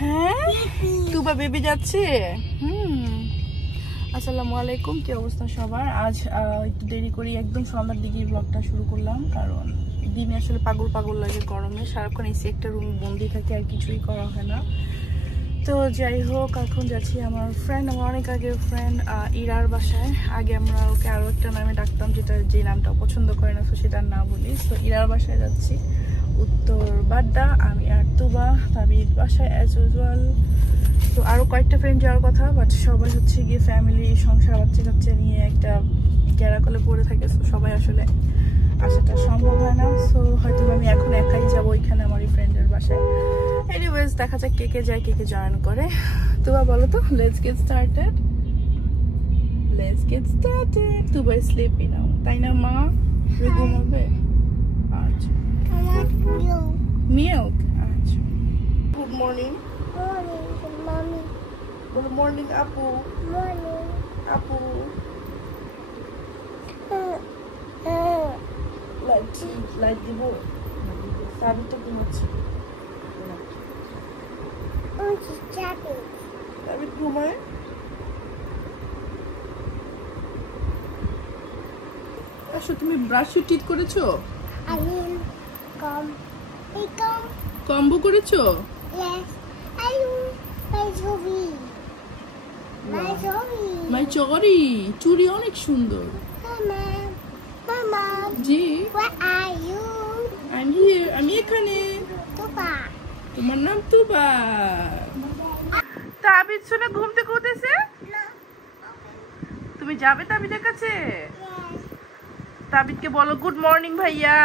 হ্যাঁ তুবা বেবি যাচ্ছে। আসসালামু আলাইকুম, কি অবস্থা সবার? আজ একটু দেরি করি, একদম সন্ধ্যার দিকে ব্লগটা শুরু করলাম, কারণ দিনে আসলে পাগল পাগল লাগে গরমে, সারাক্ষণ এসে একটা রুম বন্দি থাকে, আর কিছুই করা হয় না। তো যাই হোক, এখন যাচ্ছি আমার ফ্রেন্ড, আমার অনেক আগের ফ্রেন্ড ইরার বাসায়। আগে আমরা ওকে আরও একটা নামে ডাকতাম, যে নামটা পছন্দ করে না, তো সেটার না বলি। তো ইরার বাসায় যাচ্ছি, উত্তর বাড্ডা। আমি আর তুবা তাবির বাসায় অ্যাজ ইউজুয়াল। তো আরও কয়েকটা ফ্রেন্ড যাওয়ার কথা, বাট সবাই হচ্ছে গিয়ে ফ্যামিলি, সংসার, বাচ্চা কাচ্চা নিয়ে একটা ক্যারাকলে পড়ে থাকে, তো সবাই আসলে আসাটা সম্ভব হয় না। সো হয়তো আমি এখন একাই যাবো ওইখানে আমার এই ফ্রেন্ডের বাসায়। এনিওয়েজ, দেখা যাক কে কে যায়, কে কে জয়েন করে। তুবা বলো তো, let's get started. Tuba sleepy now, তাই না মা? ঘুমাবে? আচ্ছা, মিল্ক। আচ্ছা, গুড মর্নিং। গুড মর্নিং আপু। আপু লাইট দিব? সাবি তো ঘুমাচ্ছে। সাবি ঘুমায়। আসো, তুমি ব্রাশ টিট করেছো? কম্বো করেছো? মাই চরি, চুড়ি অনেক সুন্দর। জি, I'm here, আমি এখানে। তোমার নাম তুবা। তাবিদ শুনে ঘুম থেকে উঠেছে? তুমি যাবে তাবিদের কাছে? তাবিদকে বলো গুড মর্নিং ভাইয়া।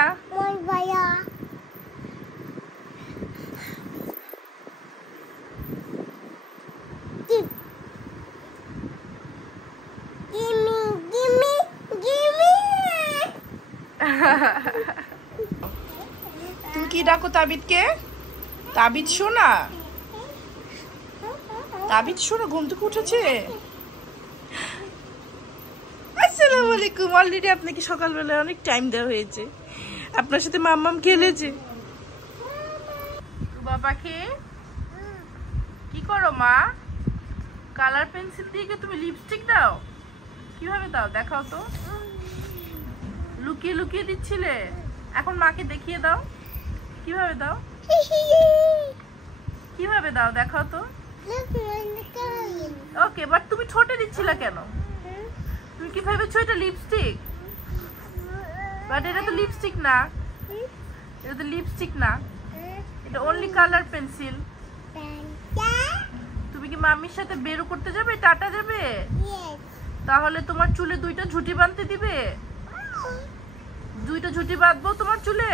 তুমি কি ডাকো তাবিদকে? তাবিদ শোনা, তাবিদ শোনা ঘুম থেকে উঠেছে। আসসালামু আলাইকুম। অলরেডি আপনাকে সকালবেলা অনেক টাইম দেওয়া হয়েছে, আপনার সাথে মাম্মাম খেলেছে। বাবাকে কি করো মা? কালার পেন্সিল দিয়ে তুমি লিপস্টিক দাও? কিভাবে দাও দেখাও তো। লুকিয়ে লুকিয়ে দিচ্ছিলে, এখন মাকে দেখিয়ে দাও কিভাবে দাও। কিভাবে দাও দেখাও তো। ওকে, বাট তুমি ঠোঁটে দিচ্ছিলা কেন? তুমি কি ভেবেছো এটা লিপস্টিক? বাট এটা তো লিপস্টিক না, এটা তো লিপস্টিক না, এটা অনলি কালার পেন্সিল। তুমি কি মাম্মির সাথে বেরো করতে যাবে, টাটা যাবে? তাহলে তোমার চুলে দুইটা ঝুঁটি বাঁধতে দিবে? দুইটা ঝুঁটি বাঁধবো তোমার চুলে।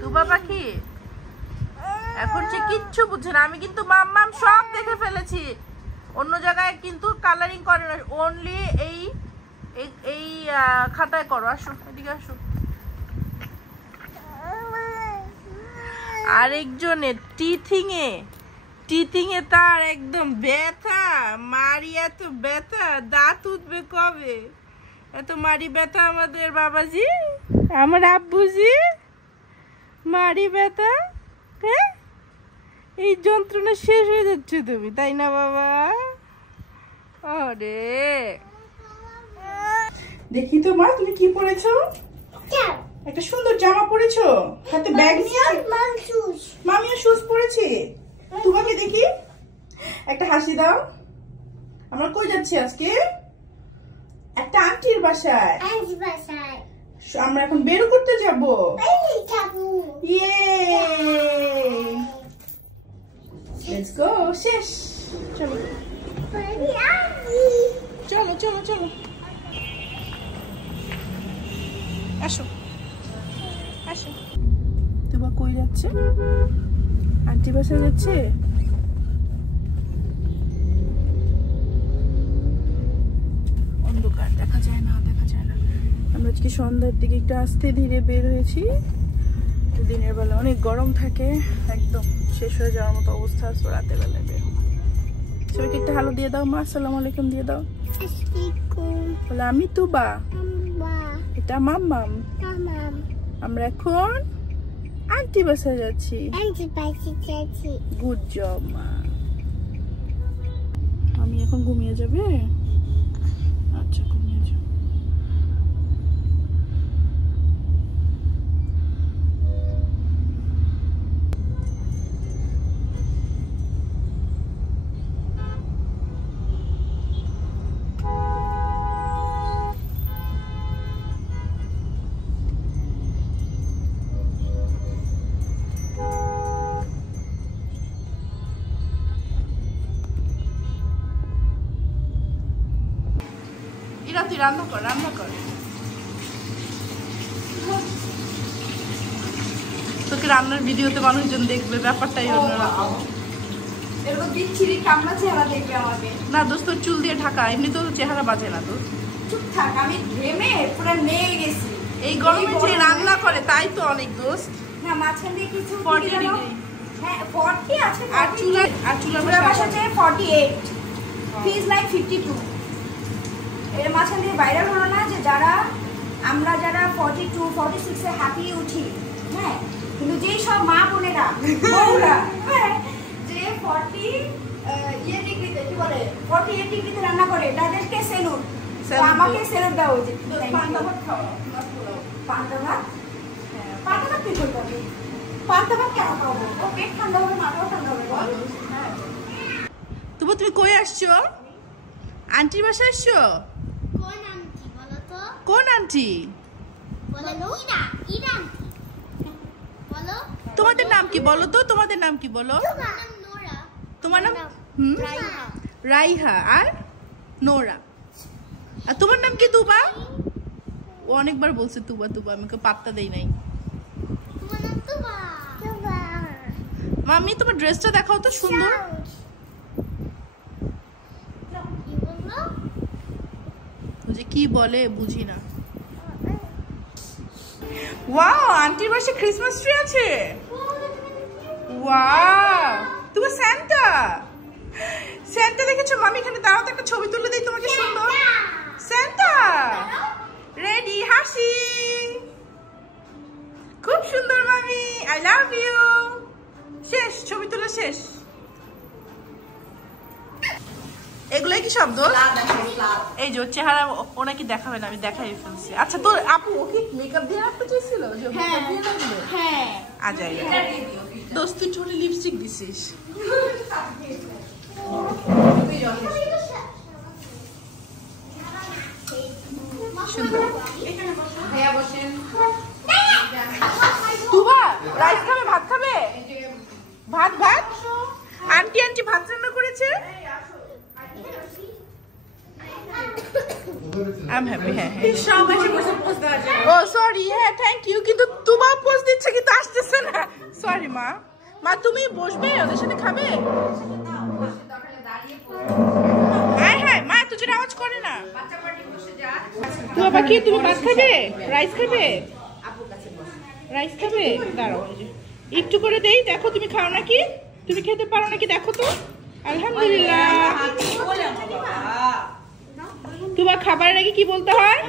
তুবা পাখি এখন সে কিচ্ছু বুঝছে না। আমি কিন্তু মাম্মাম সব দেখে ফেলেছি, অন্য জায়গায় কিন্তু কালারিং করে না, অনলি এই এই খাতায় করো। আসো এদিকে আসো। আরেকজনের টিথিং এ তার একদম ব্যথা, মারি এত ব্যথা, দাঁত উঠবে কবে? এত মারি ব্যথা আমাদের বাবাজি, আমার আব্বুজি, মারি ব্যথা। হ্যাঁ, এই যন্ত্রণা শেষ হয়ে যাচ্ছে তুমি, তাই না বাবা? আরে দেখি তো মা, তুমি কি পরেছো? একটা সুন্দর জামা পরেছো, হাতে ব্যাগ নিয়ে। মামিও শুজ পরেছি। তোমাকে দেখি, একটা হাসি দাও। আমরা কই যাচ্ছি আজকে? একটা আন্টির বাসায়। আমরা এখন বের করতে যাবো। Let's go. শেষ, চলো চলো চলো চলো, আসো আসো। তোমার কই যাচ্ছে? আন্টি বাসায় যাচ্ছে। অন্ধকার, দেখা যায় না, দেখা যায় না। আমরা আজকে সন্ধ্যার দিকে একটু আস্তে ধীরে বের হয়েছি। দিনের বেলা অনেক গরম থাকে, একদম শেষ হয়ে যাওয়ার মতো অবস্থা আছে, রাতের বেলায় বের। সবাইকে একটা হ্যালো দিয়ে দাও মা, আসসালামু আলাইকুম দিয়ে দাও। বলে আমি তুবা, এটা মাম্মাম। আমরা এখন আন্টি বাসায় যাচ্ছি। গুড জব মা। আমি এখন ঘুমিয়ে যাবে? আচ্ছা ঘুমিয়ে যাও। তুই রান্না কর, রান্না কর। তোকে রান্নার ভিডিওতে মানুষজন দেখবে, ব্যাপারটাই অন্যরকম। এরকম বিচ্ছিরি কামনা চেহারা দেখবে আমাকে। না দোস্ত, চুল দিয়ে ঢাকা, এমনি তো চেহারা বাজে না দোস্ত। চুপ থাক, আমি ঘেমে পুরো নেয়ে গেছি। এই গরমে যে রান্না করে তাই তো অনেক দোস্ত। না মাঝখান দিয়ে কিছু 40 ডিগ্রি। হ্যাঁ 40 আছে। আর চুলার বাসা যে 48 ফিজ লাইক 52। এর মাঝখান দিয়ে ভাইরাল হলো না যে আমরা যারা 42 46 এ হাঁপিয়ে উঠি, হ্যাঁ, কিন্তু যেই সব মা বোনেরা বউরা যে 40 ডিগ্রিতে কি বলে 48 ডিগ্রিতে রান্না করে তাদেরকে সেলুট। আমাকে সেলুট দেওয়া উচিত। পান্তা ভাত খাওয়া, পান্তা ভাত, পান্তা ভাত কি করবি? পান্তা ভাত কেন খাবো? ও পেট ঠান্ডা হবে, মাথাও ঠান্ডা হবে। তুমি কই আসছো? আন্টির বাসায় আসছো? কোন আন্টি? তোমাদের নাম কি বলো তো? তোমাদের নাম কি বলো? তোমার নাম রাইহা আর নোরা। আর তোমার নাম কি? তুবা। ও অনেকবার বলছে তুবা তুবা, আমাকে পাত্তা দেই নাই। মাম্মি তোমার ড্রেসটা দেখাও তো, সুন্দর। যে কি বলে বুঝি না। ওয়াও, আন্টির বাসায় ক্রিসমাস ট্রি আছে। ওয়াও, তুমি সান্টা। সান্টা দেখেছো? মামি এখানে দাঁড়াও তো, একটা ছবি তুলে দেই তোমাকে। সুন্দর সান্টা। রেডি, হাসি। খুব সুন্দর মামি, আই লাভ ইউ। শেষ, ছবি তোলা শেষ। এগুলাই কি শব্দ? এই যে চেহারা ওনাকে দেখাবে না, আমি দেখাই ফেলছি। আচ্ছা তোর আপু ওকে মেকআপ দিয়ে রাখতে চেয়েছিল? হ্যাঁ আজাই দোস্ত, তুই ছোট লিপস্টিক দিছিস। সুন্দর। তুবা রাইস খাবে? ভাত খাবে? ভাত ভাত। আন্টি ভাত রান্না করেছে। I'm happy, হ্যাঁ। ও সরি, হ্যাঁ থ্যাংক ইউ। কিন্তু তুবা পোজ দিচ্ছে কিন্তু আসতেছে না। সরি মা। মা তুমি বসবে, ওদের সাথে খাবে? হ্যাঁ হ্যাঁ মা, তুই যেন আওয়াজ করে না। তুই আবার কি, তুমি ভাত খাবে? রাইস খাবে? রাইস খাবে? দাঁড়াও, একটু করে দেই, দেখো তুমি খাও নাকি, তুমি খেতে পারো নাকি দেখো তো। আলহামদুলিল্লাহ। তোমার খাবারের আগে কি বলতে হয়?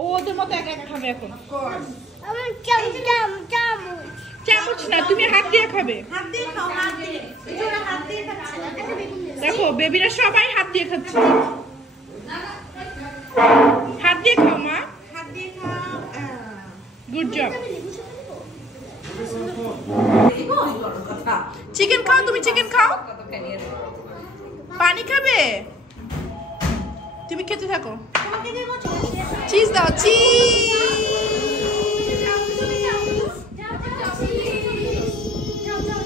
ও ওদের মতো একা একা খাবে এখন। চামচ না, তুমি হাত দিয়ে খাবে। দেখো বেবিরা সবাই হাত দিয়ে খাচ্ছে। হাত দিয়ে খাও মা। Good job. চিকেন খাও, তুমি চিকেন খাও। পানি খাবে? তুমি খেতে থাকো। চিজ দাও,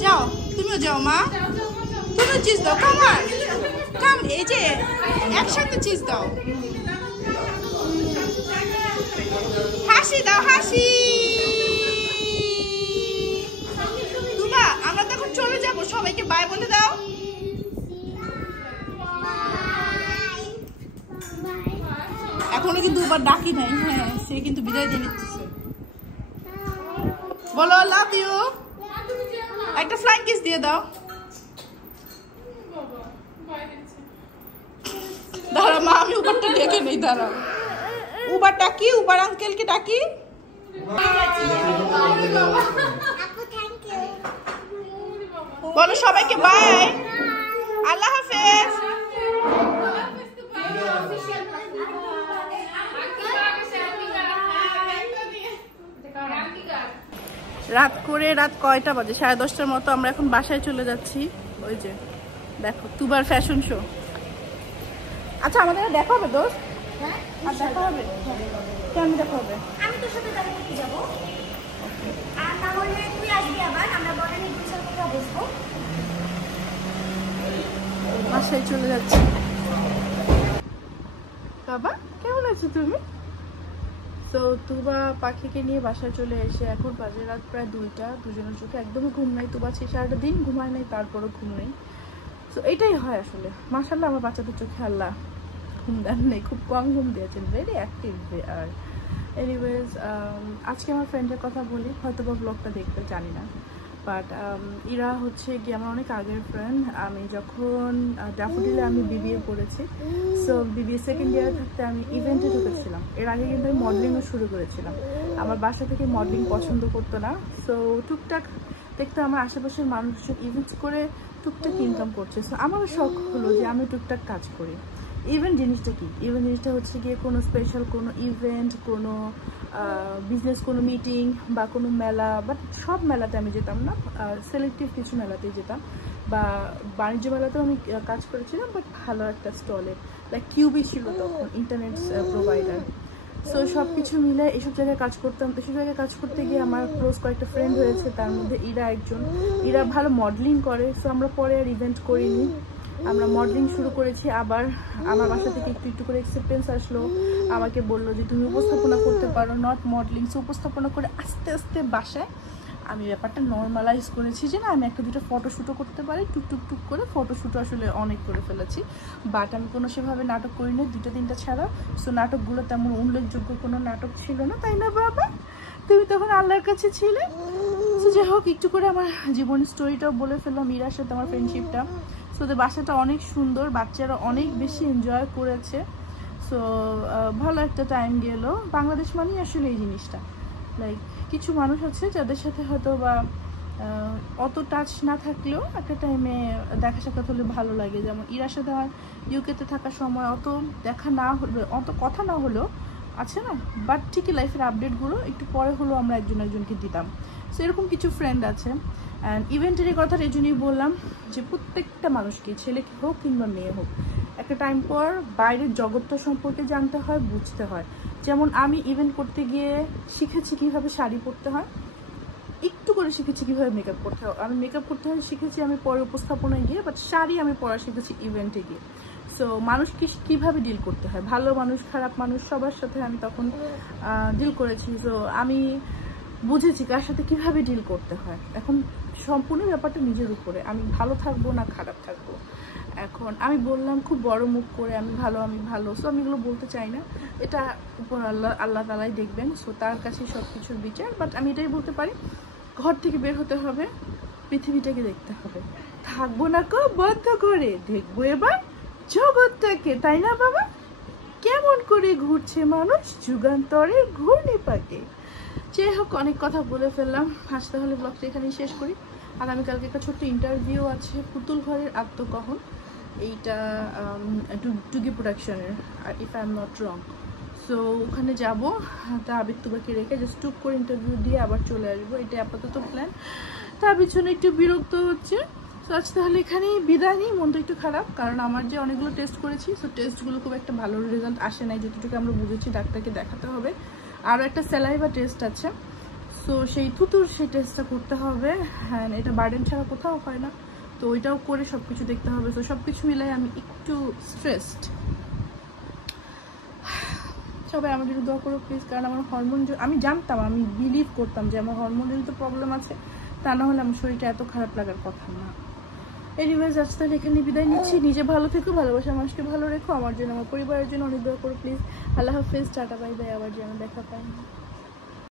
যাও তুমিও যাও মা, তুমিও চিজ দাও। কামার কাম, এই যে একসাথে চিজ দাও। হাসি দাও, হাসি। তুবা আমরা তো এখন চলে যাবো, সবাইকে বাই বলে দাও। এখনো কিন্তু দুবার ডাকি নাই। হ্যাঁ সে কিন্তু বিদায় দিয়ে নিচ্ছে। বলো লাভ ইউ। একটা ফ্লাইং কিস দিয়ে দাও। দাঁড়া মা, আমি উবারটা ডেকে নেই, দাঁড়াও। উবার ডাকি, উবার আঙ্কেলকে ডাকি। বলো সবাইকে বাই, আল্লাহ হাফেজ। রাত করে রাত কয়টা বাজে? 10:30টার মতো। আমরা এখন বাসায় চলে যাচ্ছি। ওই যে দেখো তুবার ফ্যাশন শো। আচ্ছা আমাদের দেখা হবে দোস্ত? হ্যাঁ আর দেখা হবে? কেন দেখা হবে? আমি তোর সাথে দেখা করতে যাবো, আর তাহলে তুই আসবি আবার, আমরা বনানী গুলশান কোথাও বসবো। বাসায় চলে যাচ্ছি। বাবা কেমন আছো তুমি? তো তুবা পাখিকে নিয়ে বাসায় চলে এসে এখন বাজে রাত প্রায় 2টা। দুজনের চোখে একদমই ঘুম নাই। তুবা সারাটা দিন ঘুমায় নাই, তারপরও ঘুম নেই। তো এটাই হয় আসলে। মাশাআল্লাহ আমার বাচ্চাদের চোখে আল্লাহ ঘুম দেন নেই, খুব কম ঘুম দিয়েছেন, ভেরি অ্যাক্টিভ। আর এনিওয়েজ আজকে আমার ফ্রেন্ডের কথা বলি, হয়তো বা ব্লগটা দেখতে জানি না, বাট এরা হচ্ছে গিয়ে আমার অনেক আগের ফ্রেন্ড। আমি যখন ড্যাফোডিলে আমি বিবিএ পড়েছি, সো বিবিএ সেকেন্ড ইয়ারে থাকতে আমি ইভেন্টে ঢুকেছিলাম। এর আগে কিন্তু আমি মডেলিংও শুরু করেছিলাম। আমার বাসা থেকে মডেলিং পছন্দ করতো না, সো টুকটাক দেখতে আমার আশেপাশের মানুষজন ইভেন্টস করে টুকটাক ইনকাম করছে। সো আমারও শখ হলো যে আমি টুকটাক কাজ করি। ইভেন্ট জিনিসটা কি? ইভেন্ট জিনিসটা হচ্ছে গিয়ে কোনো স্পেশাল কোনো ইভেন্ট, কোনো বিজনেস, কোনো মিটিং বা কোনো মেলা, বাট সব মেলাতে আমি যেতাম না, সিলেক্টিভ কিছু মেলাতেই যেতাম। বা বাণিজ্য মেলাতেও আমি কাজ করেছিলাম, বাট ভালো একটা স্টলে, লাইক কিউবি ছিল তখন, ইন্টারনেট প্রোভাইডার। সো সব কিছু মিলে এসব জায়গায় কাজ করতাম। এসব জায়গায় কাজ করতে গিয়ে আমার ক্লোজ কয়েকটা ফ্রেন্ড হয়েছে, তার মধ্যে ইরা একজন। ইরা ভালো মডেলিং করে, সো আমরা পরে আর ইভেন্ট করিনি, আমরা মডেলিং শুরু করেছি। আবার আমার বাসা থেকে একটু একটু করে অ্যাকসেপ্টেন্স আসলো, আমাকে বললো যে তুমি উপস্থাপনা করতে পারো, নট মডেলিং। সো উপস্থাপনা করে আস্তে আস্তে বাসায় আমি ব্যাপারটা নর্মালাইজ করেছি যে না আমি একটা দুটো ফটোশ্যুটও করতে পারি। টুক করে ফটোশ্যুটও আসলে অনেক করে ফেলেছি, বাট আমি কোনো সেভাবে নাটক করিনি, 2-3টা ছাড়া। সো নাটকগুলো তেমন উল্লেখযোগ্য কোনো নাটক ছিল না, তাই না বাবা? তুমি তখন আল্লাহর কাছে ছিলে। সো যাই হোক, একটু করে আমার জীবনের স্টোরিটাও বলে ফেললাম, ইরার সাথে আমার ফ্রেন্ডশিপটা। সো ওদের বাসাটা অনেক সুন্দর, বাচ্চারা অনেক বেশি এনজয় করেছে। সো ভালো একটা টাইম গেল। বাংলাদেশ মানেই আসলে এই জিনিসটা, লাইক কিছু মানুষ আছে যাদের সাথে হয়তো বা অত টাচ না থাকলেও একটা টাইমে দেখা সাক্ষাৎ হলে ভালো লাগে। যেমন ইরার সাথে আমার ইউকেতে থাকার সময় অত দেখা না হলে, অত কথা না হলেও আছে না, বাট ঠিকই লাইফের আপডেটগুলো একটু পরে হলেও আমরা একজনকে দিতাম। সো এরকম কিছু ফ্রেন্ড আছে। অ্যান্ড ইভেন্টের কথাটা এই জন্যই বললাম যে প্রত্যেকটা মানুষকে, ছেলে হোক কিংবা মেয়ে হোক, একটা টাইম পর বাইরের জগৎটা সম্পর্কে জানতে হয়, বুঝতে হয়। যেমন আমি ইভেন্ট করতে গিয়ে শিখেছি কীভাবে শাড়ি পরতে হয়, একটু করে শিখেছি কীভাবে মেকআপ করতে হয়। আমি মেকআপ করতে হয় শিখেছি আমি পরে উপস্থাপনায় গিয়ে, বাট শাড়ি আমি পরা শিখেছি ইভেন্টে গিয়ে। সো মানুষকে কীভাবে ডিল করতে হয়, ভালো মানুষ খারাপ মানুষ সবার সাথে আমি তখন ডিল করেছি। সো আমি বুঝেছি কার সাথে কীভাবে ডিল করতে হয়। এখন সম্পূর্ণ ব্যাপারটা নিজের উপরে, আমি ভালো থাকবো না খারাপ থাকবো। এখন আমি বললাম খুব বড় মুখ করে আমি ভালো, সো আমি এগুলো বলতে চাই না, এটা উপর আল্লাহ তালাই দেখবেন। সো তার কাছে সব কিছুর বিচার। বাট আমি এটাই বলতে পারি, ঘর থেকে বের হতে হবে, পৃথিবীটাকে দেখতে হবে, থাকবো না কেউ বদ্ধ করে, দেখবো এবার জগৎটাকে, তাই না বাবা? কেমন করে ঘুরছে মানুষ যুগান্তরের ঘূর্ণিপাকে। যাই হোক, অনেক কথা বলে ফেললাম, আজ তাহলে ব্লগটা এখানেই শেষ করি। আগামীকালকে একটা ছোট্ট ইন্টারভিউ আছে, পুতুল ঘরের আত্মকহন, এইটা টুগি প্রোডাকশনের, if I am not wrong. So ওখানে যাবো, তা আবির তুবাকে রেখে জাস্ট টুক করে ইন্টারভিউ দিয়ে আবার চলে আসবো, এটাই আপাতত প্ল্যান। তার পিছনে একটু বিরক্ত হচ্ছে। সো আজ তাহলে এখানেই বিদায় নিই। মনটা একটু খারাপ, কারণ আমার যে অনেকগুলো টেস্ট করেছি, সো টেস্টগুলো খুব একটা ভালো রেজাল্ট আসে নাই, যতটুকু আমরা বুঝেছি। ডাক্তারকে দেখাতে হবে, আরও একটা স্যালাইভা টেস্ট আছে, সো সেই থুতুর সেই টেস্টটা করতে হবে। হ্যাঁ, এটা বার্ডেন ছাড়া কোথাও হয় না, তো ওইটাও করে সব কিছু দেখতে হবে। তো সব কিছু মিলাই আমি একটু স্ট্রেসড। সবাই আমার জন্য দোয়া করো প্লিজ, কারণ আমার হরমোন, আমি জানতাম, আমি বিলিভ করতাম যে আমার হরমোনজনিত প্রবলেম আছে, তা না হলে আমার শরীরটা এত খারাপ লাগার কথা না। এনিওয়েজ আজ তাহলে এখানে বিদায় নিচ্ছি। নিজে ভালো থেকো, ভালোবাসার মানুষকে ভালো রেখো, আমার জন্য আমার পরিবারের জন্য অনেক দোয়া করো প্লিজ। আল্লাহ হাফেজ, টাটা বাই বাই, আবার যেন দেখা পাই।